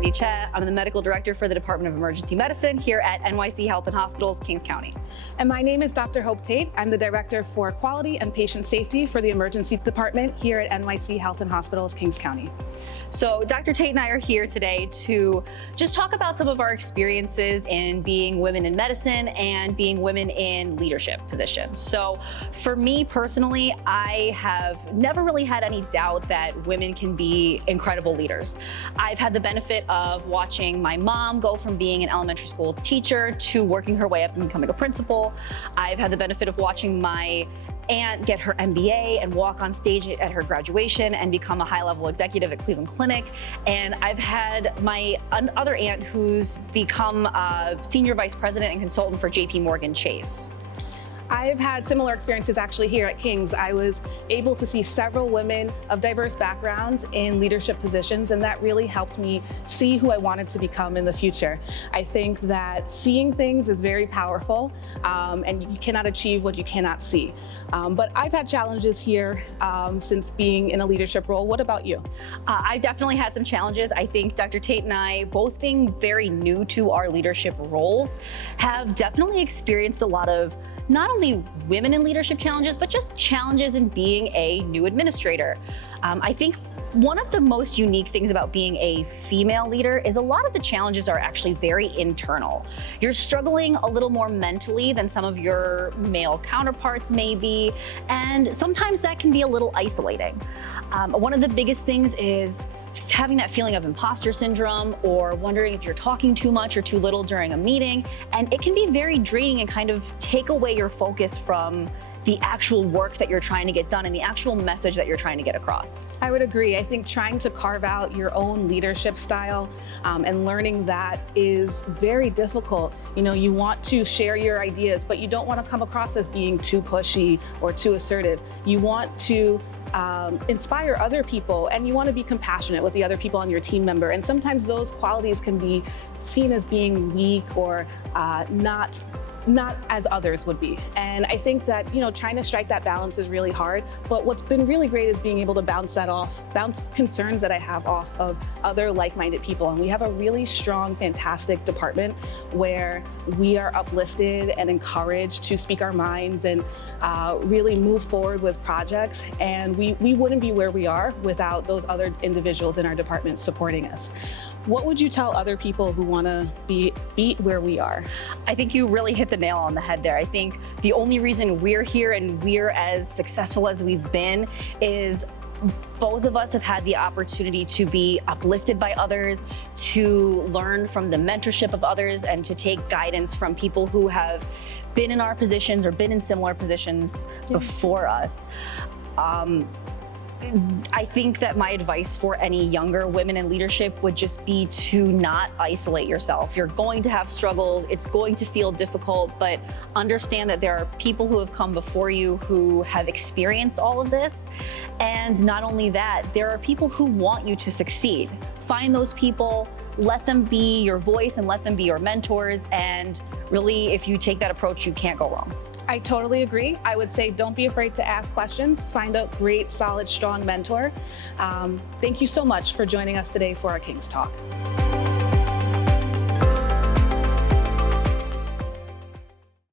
Brittany Choe. I'm the Medical Director for the Department of Emergency Medicine here at NYC Health and Hospitals, Kings County. And my name is Dr. Taitt. I'm the Director for Quality and Patient Safety for the Emergency Department here at NYC Health and Hospitals, Kings County. So Dr. Taitt and I are here today to just talk about some of our experiences in being women in medicine and being women in leadership positions. So for me personally, I have never really had any doubt that women can be incredible leaders. I've had the benefit of watching my mom go from being an elementary school teacher to working her way up and becoming a principal. I've had the benefit of watching my aunt get her MBA and walk on stage at her graduation and become a high-level executive at Cleveland Clinic. And I've had my other aunt who's become a senior vice president and consultant for JP Morgan Chase. I've had similar experiences actually here at King's. I was able to see several women of diverse backgrounds in leadership positions, and that really helped me see who I wanted to become in the future. I think that seeing things is very powerful, and you cannot achieve what you cannot see. But I've had challenges here since being in a leadership role. What about you? I've definitely had some challenges. I think Dr. Taitt and I, both being very new to our leadership roles, have definitely experienced a lot of not only women in leadership challenges, but just challenges in being a new administrator. I think one of the most unique things about being a female leader is a lot of the challenges are actually very internal. You're struggling a little more mentally than some of your male counterparts may be, and sometimes that can be a little isolating. One of the biggest things is having that feeling of imposter syndrome or wondering if you're talking too much or too little during a meeting. And it can be very draining and kind of take away your focus from the actual work that you're trying to get done and the actual message that you're trying to get across. I would agree. I think trying to carve out your own leadership style and learning that is very difficult. You know, you want to share your ideas, but you don't want to come across as being too pushy or too assertive. You want to inspire other people, and you want to be compassionate with the other people on your team member. And sometimes those qualities can be seen as being weak or not as others would be. And I think that, you know, trying to strike that balance is really hard. But what's been really great is being able to bounce concerns that I have off of other like-minded people. And we have a really strong, fantastic department where we are uplifted and encouraged to speak our minds and really move forward with projects. And we wouldn't be where we are without those other individuals in our department supporting us. What would you tell other people who want to be where we are? I think you really hit the nail on the head there. I think the only reason we're here and we're as successful as we've been is both of us have had the opportunity to be uplifted by others, to learn from the mentorship of others, and to take guidance from people who have been in our positions or been in similar positions before us. I think that my advice for any younger women in leadership would just be to not isolate yourself. You're going to have struggles, it's going to feel difficult, but understand that there are people who have come before you who have experienced all of this. And not only that, there are people who want you to succeed. Find those people, let them be your voice and let them be your mentors. And really, if you take that approach, you can't go wrong. I totally agree. I would say don't be afraid to ask questions. Find a great, solid, strong mentor. Thank you so much for joining us today for our King's Talk.